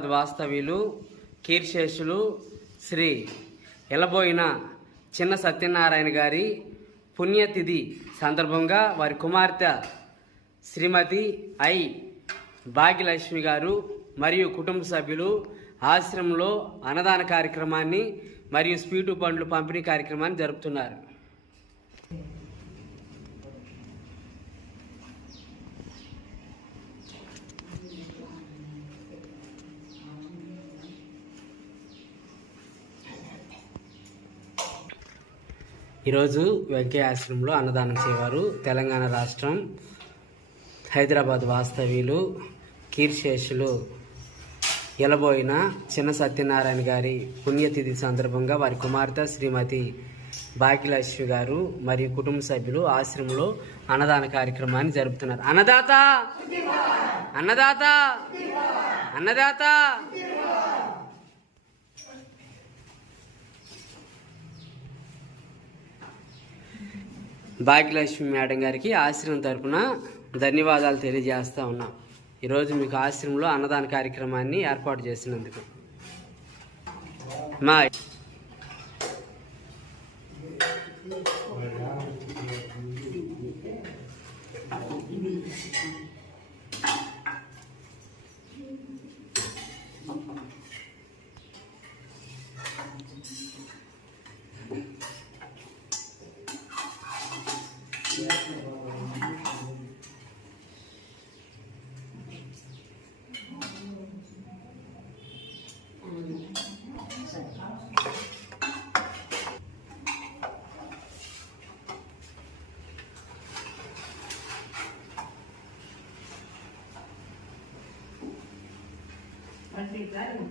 వాస్తవ్యులు కీర్శేషులు శ్రీ ఎలబోయిన చిన్న సత్యనారాయణ గారి పుణ్యతిథి సందర్భంగా వారి కుమార్తె శ్రీమతి ఐ భాగ్యలక్ష్మి గారు మరియు కుటుంబ సభ్యులు ఆశ్రమంలో అన్నదాన కార్యక్రమాన్ని మరియు స్వీటు పండ్లు పంపిణీ కార్యక్రమాన్ని జరుపుతున్నారు. ఈరోజు వెంకయ్య ఆశ్రమంలో అన్నదానం చేయవారు తెలంగాణ రాష్ట్రం హైదరాబాద్ వాస్తవ్యులు కీర్శేషులు ఎలబోయిన చిన్న సత్యనారాయణ గారి పుణ్యతిథి సందర్భంగా వారి కుమార్తె శ్రీమతి భాగ్యలక్ష్మి గారు మరియు కుటుంబ సభ్యులు ఆశ్రమంలో అన్నదాన కార్యక్రమాన్ని జరుపుతున్నారు. అన్నదాత అన్నదాత అన్నదాత భాగ్యలక్ష్మి మేడం గారికి ఆశ్రమం తరపున ధన్యవాదాలు తెలియజేస్తూ ఉన్నాం. ఈరోజు మీకు ఆశ్రమంలో అన్నదాన కార్యక్రమాన్ని ఏర్పాటు చేసినందుకు మా Así, claro.